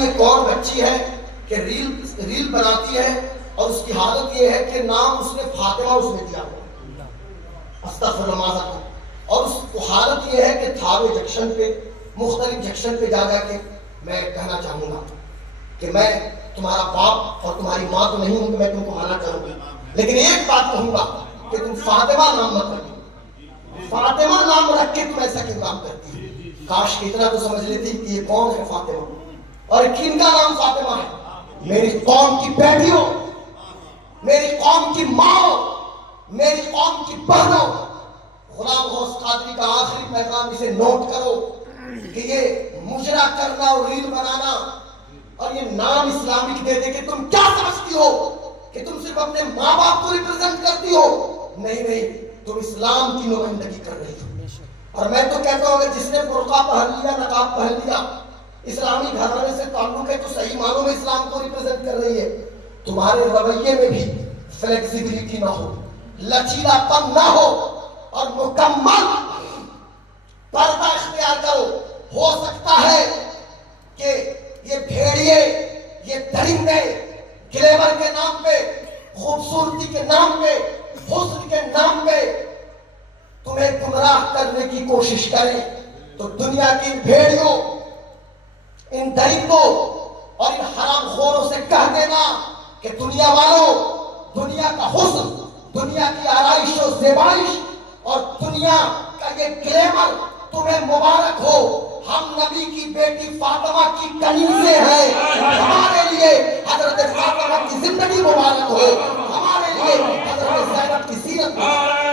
یہ کون بچی ہے کہ ریل بناتی ہے اور اس کی حالت یہ ہے کہ نام اس نے فاطمہ اس نے دیا ہوا، استغفر اللہ، اور اس کو حالت یہ ہے کہ تھاوے جنکشن پہ مختلف جنکشن پہ جا کے میں کہنا چاہوں گا کہ میں تمہارا باپ اور تمہاری ماں تو نہیں ہوں کہ میں تم کو منع کروں، لیکن ایک بات کہوں گا کہ تم فاطمہ نام مت رکھو، فاطمہ نام رکھ کے تم ایسا کیوں کام کرتی ہے؟ کاش کہ اتنا تو سمجھ لیتی کہ یہ کون ہے فاطمہ اور کن کا نام فاطمہ ہے۔ میری قوم کی بیٹیوں، میری قوم کی ماں، میری قوم کی بہنوں، غلام غوث قادری کا آخری پیغام اسے نوٹ کرو کہ یہ مجرا کرنا اور ریل بنانا اور یہ نام اسلامک دے دے کہ تم کیا سمجھتی ہو کہ تم صرف اپنے ماں باپ کو ریپرزینٹ کرتی ہو؟ نہیں، تم اسلام کی نمائندگی کر رہی ہو۔ اور میں تو کہتا ہوں کہ جس نے برقع پہن لیا، نقاب پہن لیا، اسلامی گھرانے سے تعلق ہے، تو صحیح معنوں میں اسلام کو ریپرزینٹ کر رہی ہے۔ تمہارے رویے میں بھی فلیکسیبلٹی نہ ہو، لچیلا پن نہ ہو اور مکمل پردہ اختیار کرو۔ ہو سکتا ہے کہ یہ بھیڑیے، یہ درندے گلیور کے نام پہ، خوبصورتی کے نام پہ، حسن کے نام پہ تمہیں گمراہ کرنے کی کوشش کریں، تو دنیا کی بھیڑیوں، ان درندوں اور ان حرام خوروں سے کہہ دینا کہ دنیا والوں، دنیا کا حسن، دنیا کی آرائش و زیبائش اور دنیا کا یہ گلیمر تمہیں مبارک ہو۔ ہم نبی کی بیٹی فاطمہ کی کنیزیں ہیں، ہمارے لیے حضرت فاطمہ کی زندگی مبارک ہو، ہمارے لیے حضرت زینب کی سیرت مبارک ہو۔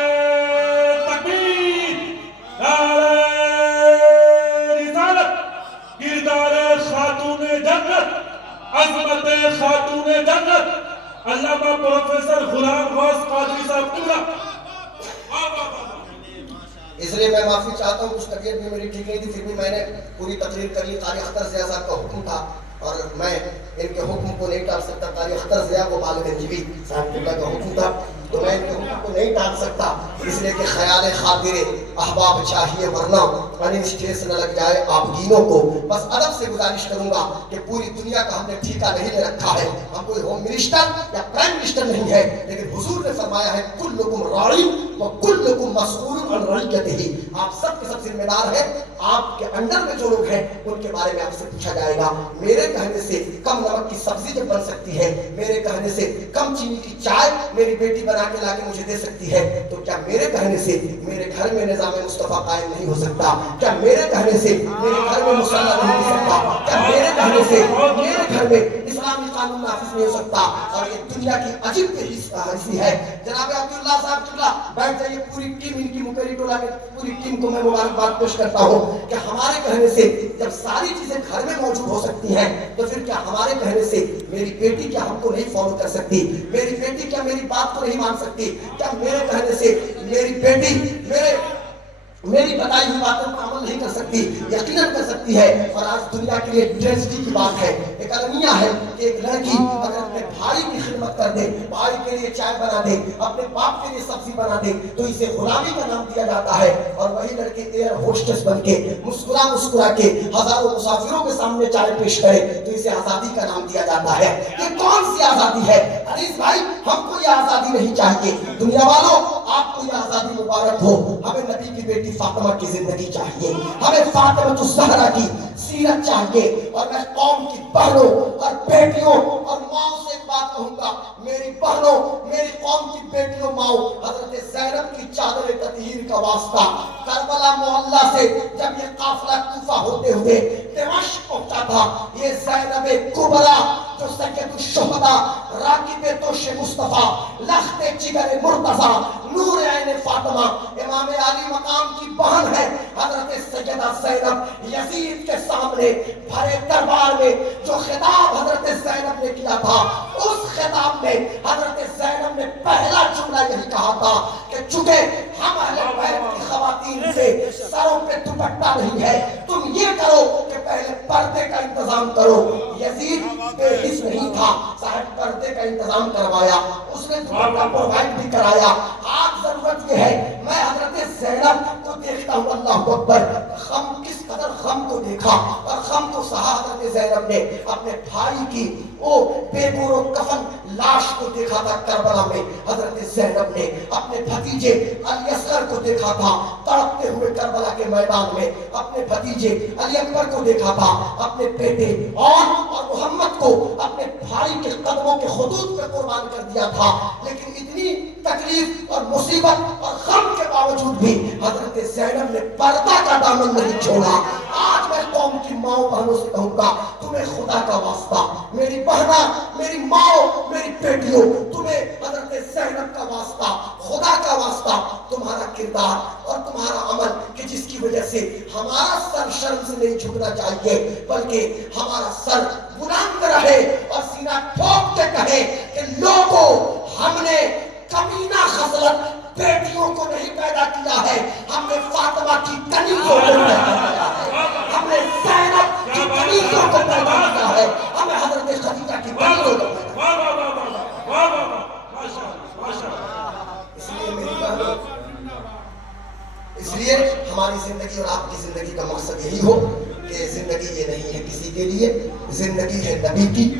عظمت خاتون جنت علامہ پروفیسر غلام غوث قادری صاحب قبلہ۔ اس لیے میں معافی چاہتا ہوں، کچھ طبیعت بھی میری ٹھیک نہیں تھی، پھر بھی میں نے پوری تقریر کر لی۔ قاری اختر ضیاء صاحب کا حکم تھا اور میں ان کے حکم کو نہیں ٹال سکتا۔ قاری اختر ضیاء کو بال گنجوی صاحب قبلہ کا حکم تھا تو میں ان کے حکم کو نہیں ٹال سکتا، اس لیے کہ خیال خاطر احباب چاہیے ورنہ انسٹیس نہ لگ جائے آبگینوں کو۔ بس ادب سے گزارش کروں گا کہ پوری دنیا کا ہم نے ٹھیکہ نہیں لے رکھا ہے، ہم کوئی ہوم منسٹر یا پرائم منسٹر نہیں ہے، لیکن حضور نے فرمایا ہے کلکم راعی وکلکم مسئول عن رعیتہ، آپ سب کے سب ذمہ دار ہیں، آپ کے انڈر میں جو لوگ ہیں ان کے بارے میں آپ سے پوچھا جائے گا۔ میرے کہنے سے کم نمک کی سبزی جب بن سکتی ہے، میرے کہنے سے کم چینی کی چائے میری بیٹی بنا کے لا کے مجھے دے سکتی ہے، تو کیا میرے کہنے سے میرے گھر میں نظام مصطفیٰ قائم نہیں ہو سکتا؟ کیا میرے کہنے سے میرے گھر میں مصلی نہیں ہو سکتا؟ کیا میرے کہنے سے میرے گھر میں اسلامی قانون نافذ نہیں ہو سکتا؟ اور یہ دنیا کی عجیب حصی ہے۔ جناب عبداللہ صاحب چکلا بیٹھ جائیے، پوری ٹیم ان کی مکری ٹولہ کے پوری ٹیم کو میں مبارکباد پیش کرتا ہوں کہ ہمارے کہنے سے جب ساری چیزیں گھر میں موجود ہو سکتی ہیں تو پھر کیا ہمارے کہنے سے میری بیٹی کیا ہم کو نہیں فالو کر سکتی؟ میری بیٹی کیا میری بات کو نہیں مان سکتی؟ کیا میرے کہنے سے میری بیٹی میری بتائی ہوئی باتوں پر عمل نہیں کر سکتی؟ یقیناً کر سکتی ہے۔ اور آج دنیا کے لیے ٹریجڈی کی بات ہے، ایک المیہ ہے کہ ایک لڑکی اگر اپنے بھائی کی خدمت کر دے، بھائی کے لیے چائے بنا دے، اپنے باپ کے لیے سبزی بنا دے تو اسے غلامی کا نام دیا جاتا ہے، اور وہی لڑکی ایئر ہوسٹس بن کے مسکرا کے ہزاروں مسافروں کے سامنے چائے پیش کرے تو اسے آزادی کا نام دیا جاتا ہے۔ یہ کون سی آزادی ہے؟ عزیز بھائی، ہم کو یہ آزادی نہیں چاہیے۔ دنیا والوں، آپ کو یہ آزادی مبارک ہو۔ ہمیں نبی کی بیٹی فاطمہ کی زندگی چاہیے، ہمیں فاطمہ الزہرا کی سیرت چاہیے۔ اور میں قوم کی بہنوں اور بیٹیوں اور ماؤں سے ایک بات کہوں گا، میری بہنوں، میری قوم کی بیٹیوں، ماؤں، حضرت زینب کی چادر تطہیر کا واسطہ کربلا محلہ سے جب یہ قافلہ کوفہ ہوتے ہوئے دمشق پہنچا تھا، یہ زینب کبریٰ جو سید الشہداء، راکب توش مصطفیٰ، لخت جگر مرتضیٰ، نور عین فاطمہ، امام علی مقام کی بہن ہے، حضرت سیدہ زینب یزید کے سامنے بھرے دربار میں جو خطاب حضرت زینب نے کیا تھا، اس خطاب میں حضرت زینب نے پہلا جملہ یہی کہا تھا کہ چونکہ ہم اہل بیت کی خواتین سے سروں پہ دوپٹہ نہیں ہے، تم یہ کرو کہ پہلے پردے کا انتظام کرو۔ یزید بے حس نہیں تھا، صاحب پردے کا انتظام کروایا، اس نے دوپٹہ پرووائڈ بھی کرایا۔ آج ضرورت یہ ہے، میں حضرت زینب کو دیکھتا ہوں، اللہ اکبر، ہم کس اگر غم کو دیکھا اور غم کو سہا حضرت زینب نے اپنے بھائی کی وہ بے گور و کفن لاش کو دیکھا تھا کربلا میں، حضرت زینب نے اپنے بھتیجے علی اصغر کو دیکھا تھا تڑپتے ہوئے کربلا کے میدان میں، اپنے بھتیجے علی اکبر کو دیکھا تھا، اپنے بیٹے اور محمد کو اپنے بھائی کے قدموں کے حدود پہ قربان کر دیا تھا، لیکن اتنی تکلیف اور مصیبت اور غم کے باوجود بھی حضرت زینب نے پردہ کا دامن نہیں چھوڑا۔ آج میں قوم کی ماؤں بہنوں سے کہوں گا، تمہیں خدا کا واسطہ، میری بہنا، میری ماؤں، میری بیٹیوں، تمہیں حضرت زینب کا واسطہ، خدا کا واسطہ، تمہارا کردار اور تمہارا عمل کہ جس کی وجہ سے ہمارا سر شرم سے نہیں جھکنا چاہیے، بلکہ ہمارا سر بلند رہے اور سینہ ٹھوک کے کہے کہ لوگوں، ہم نے کمینہ خصلت بیٹیوں کو نہیں پیدا کیا ہے، ہم نے فاطمہ کی کنیزوں کو پیدا کیا ہے، ہم نے زینب کی کنیزوں کو پیدا کیا ہے، ہمیں حضرت خدیجہ کی کنیزوں کو اس لیے ہماری زندگی اور آپ کی زندگی کا مقصد یہی ہو کہ زندگی یہ نہیں ہے کسی کے لیے، زندگی ہے نبی کی،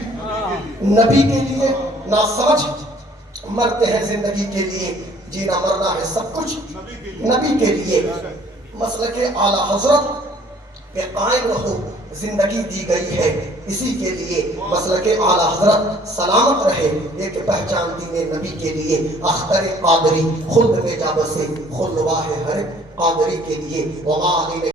نبی کے لیے نہ سمجھ مرتے ہیں زندگی کے لیے، جینا مرنا ہے سب کچھ نبی کے لیے، مسلک اعلیٰ حضرت پہ قائم رہو، زندگی دی گئی ہے اسی کے لیے، مسلک اعلیٰ حضرت سلامت رہے، ایک پہچان دین نبی کے لیے، اختر قادری خلد میں جا بسے، خلواہ ہر قادری کے لیے، وما علیہ